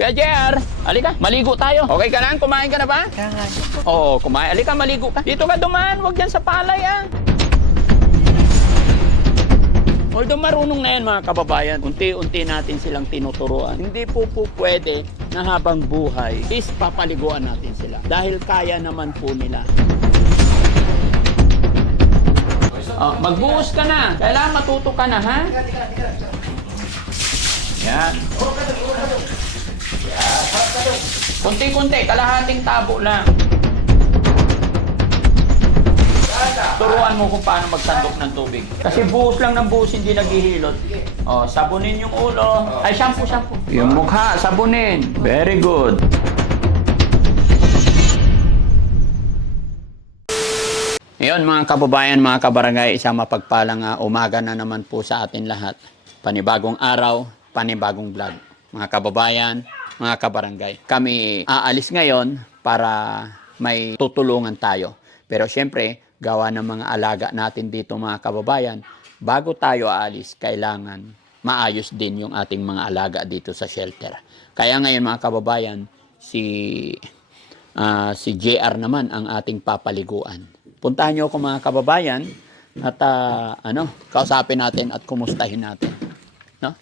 Kuya JR, alika, maligo tayo. Okay ka lang? Kumain ka na ba? Kakain. Oo, kumain. Alika, maligo ka. Dito ka dumaan, huwag dyan sa palay ah. Although marunong na yan mga kababayan, unti-unti natin silang tinuturuan. Hindi po po pwede na habang buhay is papaliguan natin sila. Dahil kaya naman po nila. Oh, magbuhos ka na. Kailangan matuto ka na, ha? Yan. Kunti-kunti, kalahating tabo lang. Turuan mo kung paano magsandok ng tubig. Kasi buhos lang ng buhos, hindi naghihilot. Oh, sabunin yung ulo. Ay, shampoo, shampoo. Yung mukha, sabunin. Very good. Ngayon mga kababayan, mga kabarangay, isang mapagpalang ah, umaga na naman po sa atin lahat. Panibagong araw, panibagong vlog. Mga kababayan, mga kabarangay. Kami aalis ngayon para may tutulungan tayo. Pero syempre, gawa ng mga alaga natin dito mga kababayan, bago tayo aalis, kailangan maayos din yung ating mga alaga dito sa shelter. Kaya ngayon mga kababayan, si Ah, si JR naman ang ating papaliguan. Puntahan niyo ako mga kababayan at ah, ano, kausapin natin at kumustahin natin. No?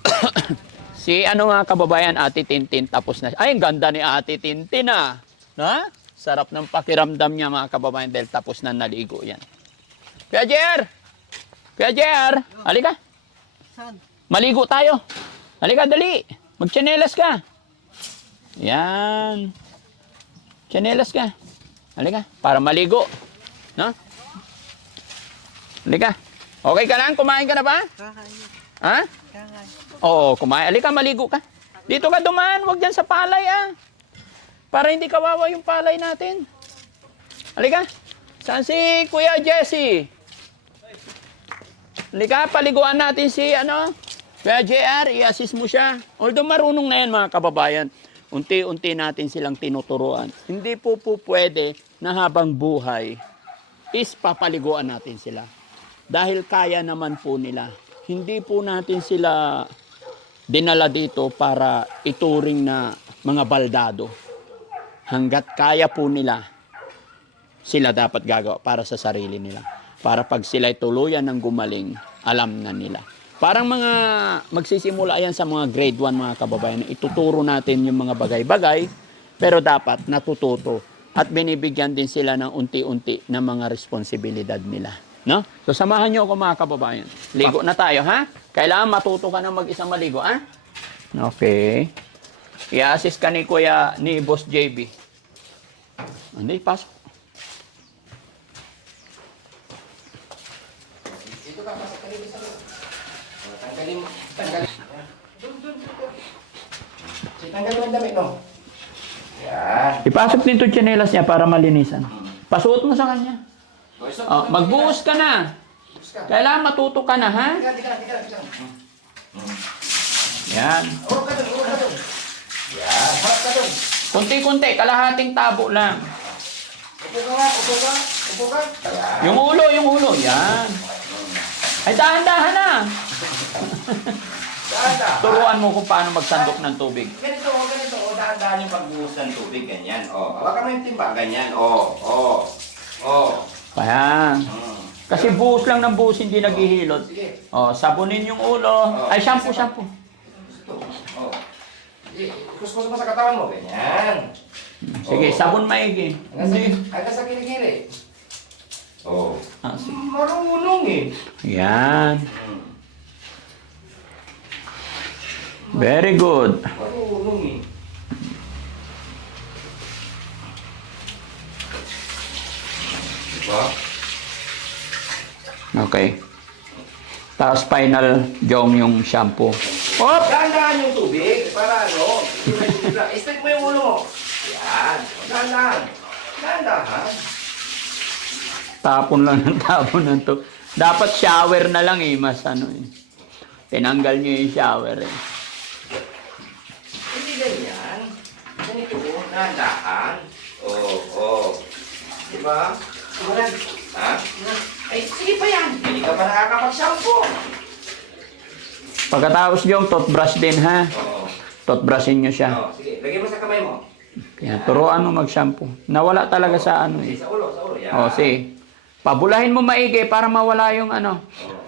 si ano mga kababayan, Ate Tintin tapos na. Ay, ang ganda ni Ate Tintin ah. Na? Sarap ng pakiramdam niya mga kababayan dahil tapos na naligo yan. Kuya JR! Kuya JR! Halika! Saan? Maligo tayo. Halika, dali. Magchanelas ka. Yan. Chanelas ka. Halika, para maligo. No? Halika. Okay ka lang? Kumain ka na ba? Kakain. Ha? Oo, kumain. Halika, maligo ka. Dito ka dumaan. Huwag dyan sa palay, ah. Para hindi kawawa yung palay natin. Halika. Saan si Kuya Jesse? Halika, paliguan natin si, ano, Kuya JR, i-assist mo siya. Although marunong na yan, mga kababayan. Unti-unti natin silang tinuturuan. Hindi po po pwede na habang buhay is papaliguan natin sila. Dahil kaya naman po nila. Hindi po natin sila dinala dito para ituring na mga baldado. Hanggat kaya po nila, sila dapat gagawa para sa sarili nila. Para pag sila'y tuluyan ng gumaling, alam na nila. Parang mga magsisimula yan sa mga grade 1 mga kababayan. Ituturo natin yung mga bagay-bagay, pero dapat natututo at binibigyan din sila ng unti-unti ng mga responsibilidad nila. No? So samahan niyo ako mga kababayan. Ligo na tayo, ha? Kailangan matuto ka na mag-isang maligo, ha? Okay. I-assist ka ni Kuya, ni Boss JB. Hindi, pasok. Tanggalin mo. Tanggalin. Tanggalin mo ang damit mo. Yan. Ipasok nito tsinelas niya para malinisan. Pasuot mo sa kanya. Oh, magbuhos ka na. Kailangan matuto ka na, ha? Yan. Kunti-kunti, kalahating tabo lang. Yung ulo, yung ulo. Yan. Ay, dahan-dahan na. Turuan mo kung paano magsandok ng tubig. Ganito, o ganito. O, dahan-dahan yung pagbuhos ng tubig. Ganyan. O, hawakan mo yung timba. Ganyan. O, o, o. Ayan. Kasi buhos lang ng buhos, hindi naghihilot. Sige. Oh, sabunin yung ulo. Ay, shampoo, shampoo. Ito. O. Sige, kuskus mo sa katawan mo. Ganyan. Sige, Oo. sabon maigi. Hindi. hanggang sa kilikili. O. Ah, sige. Marunong eh. Yan. Hmm. Very good. Marunong eh. Okay. Tapos final jong yung shampoo. Hop! Dahan-dahan yung tubig para ano, i-stick mo yung ulo mo. Yan. Dahan-dahan. Dahan-dahan. Tapon lang ng tapon ng to. Dapat shower na lang eh, mas ano eh. Tinanggal nyo yung shower eh. Hindi ganyan. Ganito, dahan-dahan. Oo, oo. Diba? Sumunod. Ha? Ay, sige pa yan. Hindi ka pa nakakapag-shampoo. Pagkatapos yung toothbrush din ha. Oo. Toothbrushin nyo siya. Oh, sige, lagay mo sa kamay mo. Yan, turuan mo mag-shampoo. Nawala talaga sa ano eh. Sa ulo, sa ulo. Yan. O, sige. Pabulahin mo maigi para mawala yung ano. Oh.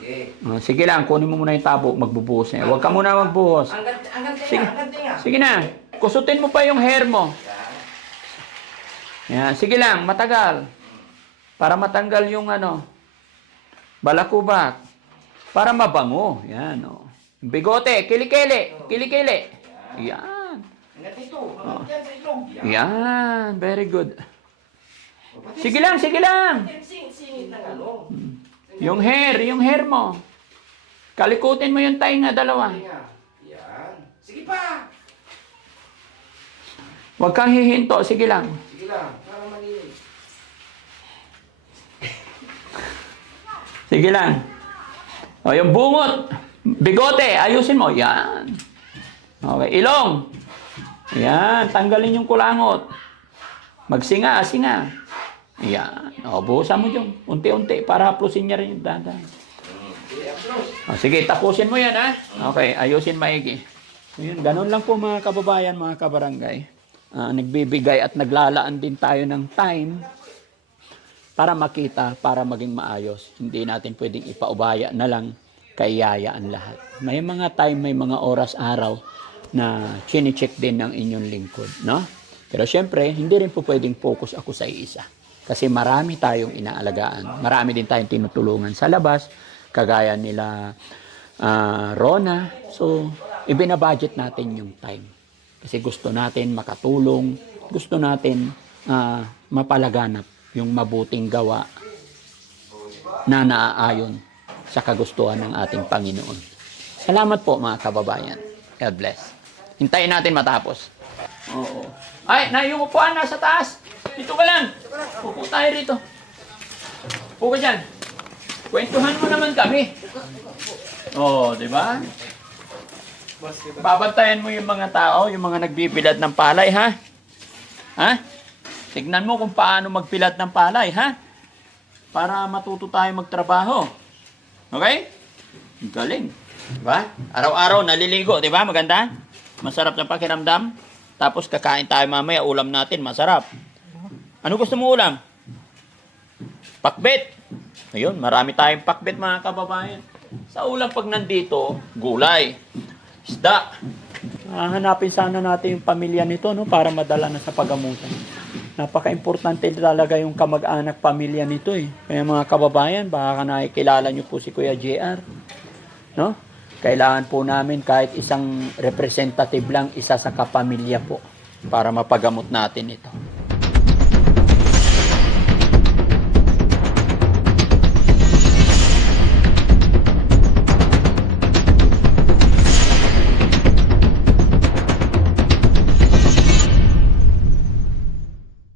Sige. O, sige lang, kunin mo muna yung tabo, magbubuhos na. yan. Huwag ka muna magbuhos. Ang ganda, ang ganda Sige. nga, ang ganda nga. Sige na, kusutin mo pa yung hair mo. Yan. Yan, sige lang, matagal. Para matanggal yung ano, balakubak. Para mabango. Yan, o. Bigote, kilikili, kilikili. Yan. Ilong. Yan, very good. Sige lang, sige lang. Ano. Yung hair, yung hair mo. Kalikutin mo yung tainga, dalawa. Sige pa. Huwag kang hihinto, sige lang. Sige lang. Para malinis. Sige lang. O, yung bungot. Bigote, ayusin mo. Yan. Okay, ilong. Yan, tanggalin yung kulangot. Magsinga, singa. Yan. O, buhusan mo yung unti-unti para haplusin niya rin yung dada. Sige, aplos. O, sige, tapusin mo yan, ha? Okay, ayusin maigi. Yun, ganun lang po mga kababayan, mga kabarangay. Ah, nagbibigay at naglalaan din tayo ng time para makita, para maging maayos. Hindi natin pwedeng ipaubaya na lang kayayaan lahat. May mga time, may mga oras, araw na chine-check din ng inyong lingkod, no? Pero syempre, hindi rin po pwedeng focus ako sa isa. Kasi marami tayong inaalagaan. Marami din tayong tinutulungan sa labas, kagaya nila ah, Rona. So, ibinabudget natin yung time. Kasi gusto natin makatulong, gusto natin ah, mapalaganap yung mabuting gawa na naaayon sa kagustuhan ng ating Panginoon. Salamat po mga kababayan. God bless. Hintayin natin matapos. Oo. Ay, na yung upuan nasa taas. Dito ka lang. Upo tayo rito. Upo ka dyan. Kwentuhan mo naman kami. Oo, di ba? Babantayan mo yung mga tao, yung mga nagbibilad ng palay, ha? Ha? Tignan mo kung paano magpilat ng palay, ha? Para matuto tayo magtrabaho. Okay? Galing. Diba? Araw-araw naliligo, di ba? Maganda? Masarap na pakiramdam. Tapos kakain tayo mamaya, ulam natin, masarap. Ano gusto mo ulam? Pakbet. Ayun, marami tayong pakbet mga kababayan. Sa ulam pag nandito, gulay, isda. Ah, hanapin sana natin yung pamilya nito no para madala na sa pagamutan. Napaka-importante talaga yung kamag-anak pamilya nito eh. Kaya mga kababayan, baka nakikilala niyo po si Kuya JR. No? Kailangan po namin kahit isang representative lang, isa sa kapamilya po para mapagamot natin ito.